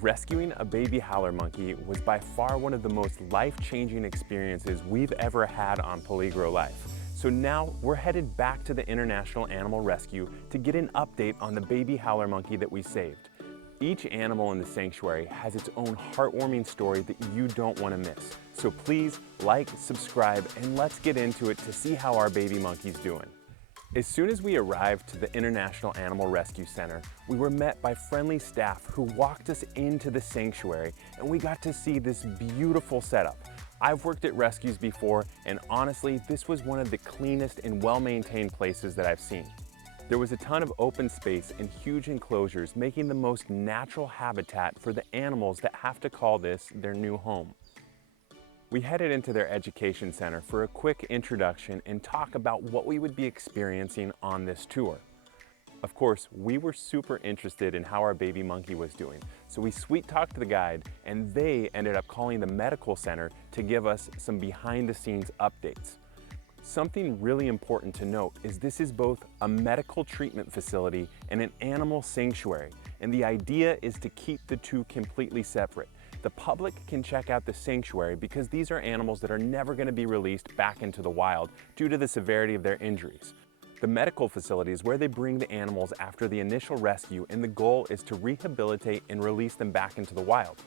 Rescuing a baby howler monkey was by far one of the most life-changing experiences we've ever had on Peligro Life. So now we're headed back to the International Animal Rescue to get an update on the baby howler monkey that we saved. Each animal in the sanctuary has its own heartwarming story that you don't want to miss. So please like, subscribe, and let's get into it to see how our baby monkey's doing. As soon as we arrived to the International Animal Rescue Center, we were met by friendly staff who walked us into the sanctuary, and we got to see this beautiful setup. I've worked at rescues before, and honestly, this was one of the cleanest and well-maintained places that I've seen. There was a ton of open space and huge enclosures, making the most natural habitat for the animals that have to call this their new home. We headed into their education center for a quick introduction and talk about what we would be experiencing on this tour. Of course, we were super interested in how our baby monkey was doing, so we sweet talked the guide, and they ended up calling the medical center to give us some behind-the-scenes updates. Something really important to note is this is both a medical treatment facility and an animal sanctuary, and the idea is to keep the two completely separate. The public can check out the sanctuary because these are animals that are never going to be released back into the wild due to the severity of their injuries. The medical facility is where they bring the animals after the initial rescue, and the goal is to rehabilitate and release them back into the wild.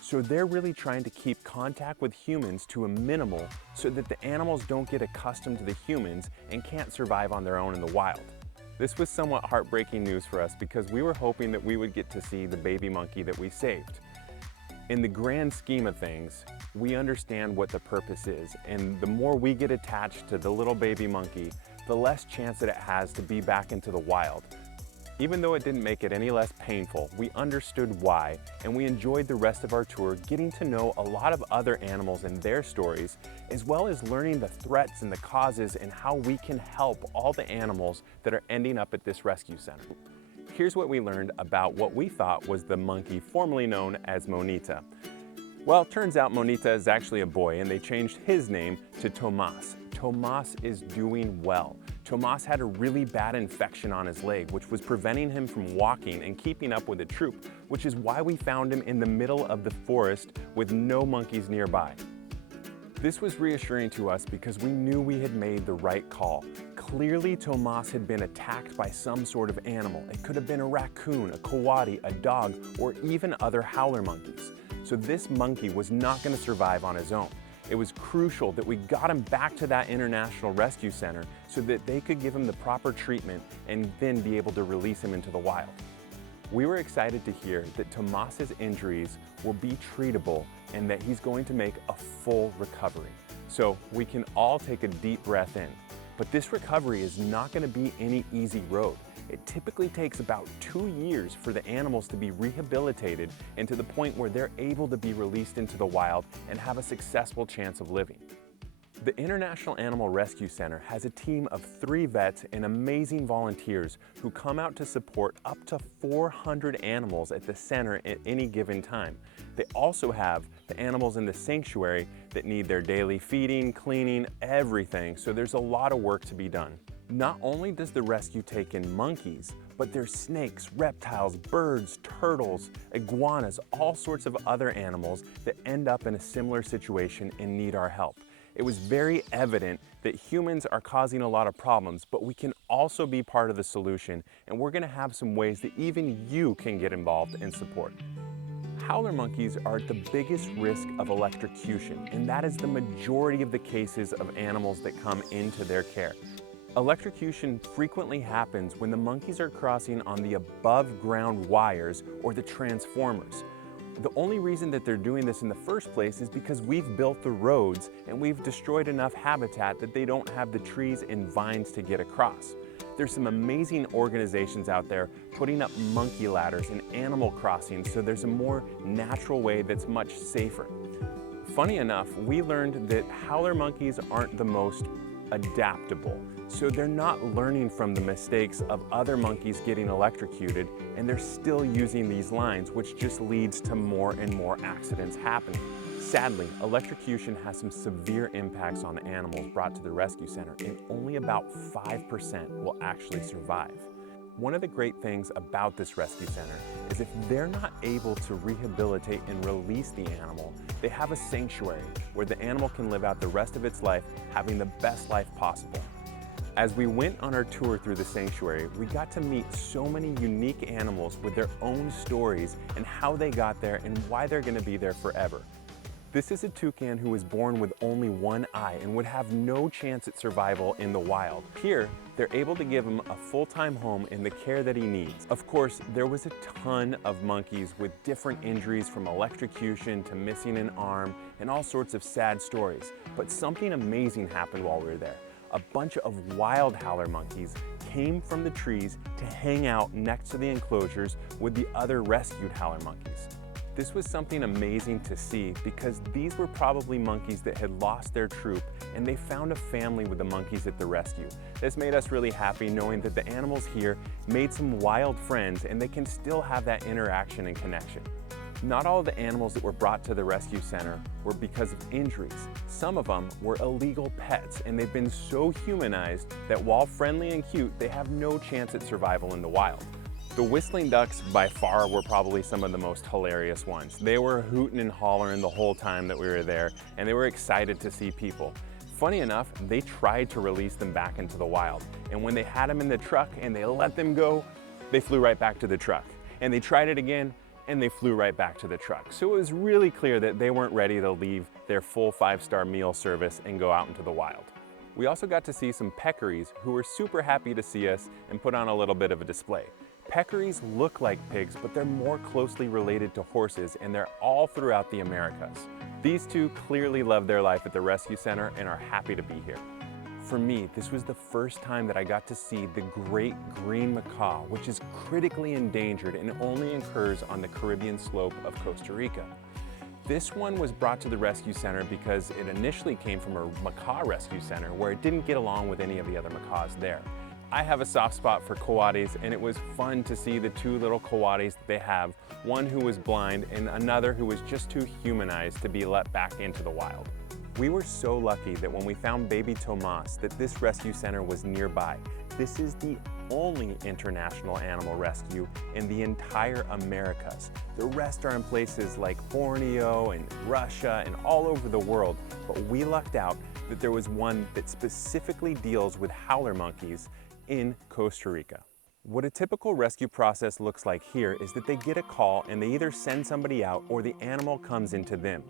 So they're really trying to keep contact with humans to a minimal so that the animals don't get accustomed to the humans and can't survive on their own in the wild. This was somewhat heartbreaking news for us because we were hoping that we would get to see the baby monkey that we saved. In the grand scheme of things, we understand what the purpose is, and the more we get attached to the little baby monkey, the less chance that it has to be back into the wild. Even though it didn't make it any less painful, we understood why, and we enjoyed the rest of our tour getting to know a lot of other animals and their stories, as well as learning the threats and the causes and how we can help all the animals that are ending up at this rescue center. Here's what we learned about what we thought was the monkey formerly known as Monita. Well, it turns out Monita is actually a boy, and they changed his name to Tomas. Tomas is doing well. Tomas had a really bad infection on his leg, which was preventing him from walking and keeping up with the troop, which is why we found him in the middle of the forest with no monkeys nearby. This was reassuring to us because we knew we had made the right call. Clearly, Tomas had been attacked by some sort of animal. It could have been a raccoon, a coati, a dog, or even other howler monkeys. So this monkey was not going to survive on his own. It was crucial that we got him back to that International Rescue Center so that they could give him the proper treatment and then be able to release him into the wild. We were excited to hear that Tomas's injuries will be treatable and that he's going to make a full recovery. So we can all take a deep breath in. But this recovery is not going to be any easy road. It typically takes about 2 years for the animals to be rehabilitated and to the point where they're able to be released into the wild and have a successful chance of living. The International Animal Rescue Center has a team of 3 vets and amazing volunteers who come out to support up to 400 animals at the center at any given time. They also have the animals in the sanctuary that need their daily feeding, cleaning, everything, so there's a lot of work to be done. Not only does the rescue take in monkeys, but there's snakes, reptiles, birds, turtles, iguanas, all sorts of other animals that end up in a similar situation and need our help. It was very evident that humans are causing a lot of problems, but we can also be part of the solution, and we're going to have some ways that even you can get involved and support. Howler monkeys are at the biggest risk of electrocution, and that is the majority of the cases of animals that come into their care. Electrocution frequently happens when the monkeys are crossing on the above-ground wires or the transformers. The only reason that they're doing this in the first place is because we've built the roads and we've destroyed enough habitat that they don't have the trees and vines to get across. There's some amazing organizations out there putting up monkey ladders and animal crossings, so there's a more natural way that's much safer. Funny enough, we learned that howler monkeys aren't the most adaptable. So they're not learning from the mistakes of other monkeys getting electrocuted, and they're still using these lines, which just leads to more and more accidents happening. Sadly, electrocution has some severe impacts on the animals brought to the rescue center, and only about 5% will actually survive. One of the great things about this rescue center is if they're not able to rehabilitate and release the animal, they have a sanctuary where the animal can live out the rest of its life having the best life possible. As we went on our tour through the sanctuary, we got to meet so many unique animals with their own stories and how they got there and why they're going to be there forever. This is a toucan who was born with only one eye and would have no chance at survival in the wild. Here, they're able to give him a full-time home and the care that he needs. Of course, there was a ton of monkeys with different injuries from electrocution to missing an arm and all sorts of sad stories. But something amazing happened while we were there. A bunch of wild howler monkeys came from the trees to hang out next to the enclosures with the other rescued howler monkeys. This was something amazing to see because these were probably monkeys that had lost their troop and they found a family with the monkeys at the rescue. This made us really happy knowing that the animals here made some wild friends and they can still have that interaction and connection. Not all of the animals that were brought to the rescue center were because of injuries. Some of them were illegal pets and they've been so humanized that while friendly and cute, they have no chance at survival in the wild. The whistling ducks by far were probably some of the most hilarious ones. They were hooting and hollering the whole time that we were there and they were excited to see people. Funny enough, they tried to release them back into the wild, and when they had them in the truck and they let them go, they flew right back to the truck. And they tried it again and they flew right back to the truck. So it was really clear that they weren't ready to leave their full 5-star meal service and go out into the wild. We also got to see some peccaries who were super happy to see us and put on a little bit of a display. Peccaries look like pigs, but they're more closely related to horses, and they're all throughout the Americas. These two clearly love their life at the rescue center and are happy to be here. For me, this was the first time that I got to see the great green macaw, which is critically endangered and only occurs on the Caribbean slope of Costa Rica. This one was brought to the rescue center because it initially came from a macaw rescue center where it didn't get along with any of the other macaws there. I have a soft spot for coatis, and it was fun to see the two little coatis that they have, one who was blind and another who was just too humanized to be let back into the wild. We were so lucky that when we found baby Tomas that this rescue center was nearby. This is the only international animal rescue in the entire Americas. The rest are in places like Borneo and Russia and all over the world, but we lucked out that there was one that specifically deals with howler monkeys in Costa Rica. What a typical rescue process looks like here is that they get a call and they either send somebody out or the animal comes into them.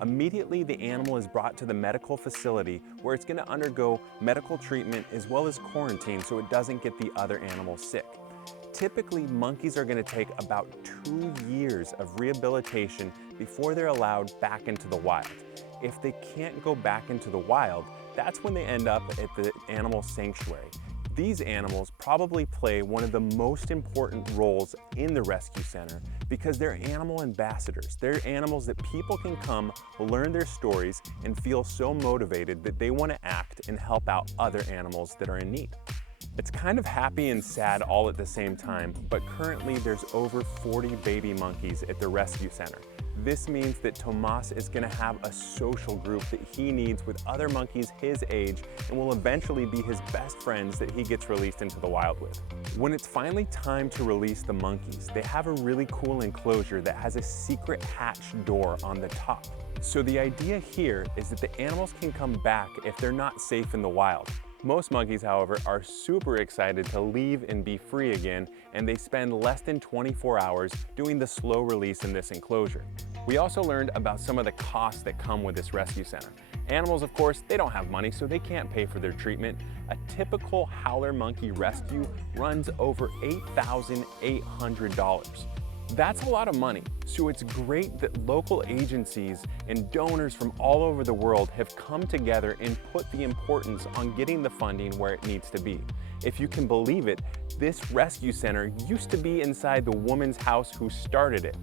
Immediately, the animal is brought to the medical facility where it's going to undergo medical treatment as well as quarantine so it doesn't get the other animals sick. Typically, monkeys are going to take about 2 years of rehabilitation before they're allowed back into the wild. If they can't go back into the wild, that's when they end up at the animal sanctuary. These animals probably play one of the most important roles in the rescue center because they're animal ambassadors. They're animals that people can come, learn their stories, and feel so motivated that they want to act and help out other animals that are in need. It's kind of happy and sad all at the same time, but currently there's over 40 baby monkeys at the rescue center. This means that Tomas is going to have a social group that he needs with other monkeys his age and will eventually be his best friends that he gets released into the wild with. When it's finally time to release the monkeys, they have a really cool enclosure that has a secret hatch door on the top. So the idea here is that the animals can come back if they're not safe in the wild. Most monkeys, however, are super excited to leave and be free again, and they spend less than 24 hours doing the slow release in this enclosure. We also learned about some of the costs that come with this rescue center. Animals, of course, they don't have money, so they can't pay for their treatment. A typical howler monkey rescue runs over $8,800. That's a lot of money, so it's great that local agencies and donors from all over the world have come together and put the importance on getting the funding where it needs to be. If you can believe it, this rescue center used to be inside the woman's house who started it.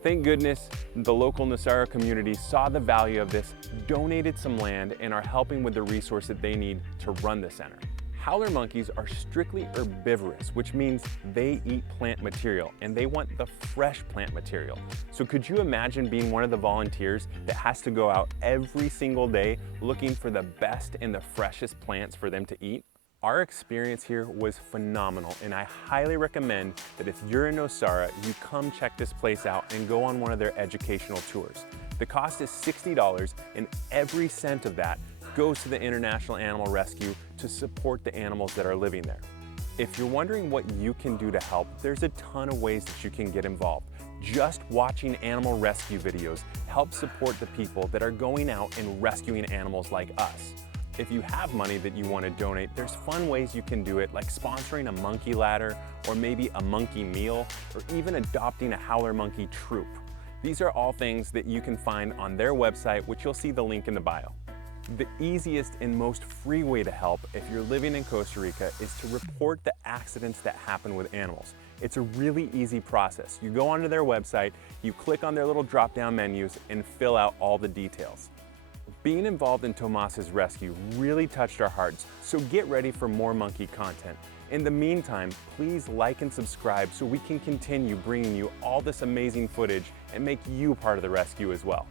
Thank goodness the local Nasara community saw the value of this, donated some land, and are helping with the resource that they need to run the center. Howler monkeys are strictly herbivorous, which means they eat plant material and they want the fresh plant material. So could you imagine being one of the volunteers that has to go out every single day looking for the best and the freshest plants for them to eat? Our experience here was phenomenal, and I highly recommend that if you're in Nosara, you come check this place out and go on one of their educational tours. The cost is $60, and every cent of that goes to the International Animal Rescue to support the animals that are living there. If you're wondering what you can do to help, there's a ton of ways that you can get involved. Just watching animal rescue videos helps support the people that are going out and rescuing animals like us. If you have money that you want to donate, there's fun ways you can do it, like sponsoring a monkey ladder, or maybe a monkey meal, or even adopting a Howler monkey troop. These are all things that you can find on their website, which you'll see the link in the bio. The easiest and most free way to help if you're living in Costa Rica is to report the accidents that happen with animals. It's a really easy process. You go onto their website, you click on their little drop-down menus, and fill out all the details. Being involved in Tomas's rescue really touched our hearts, so get ready for more monkey content. In the meantime, please like and subscribe so we can continue bringing you all this amazing footage and make you part of the rescue as well.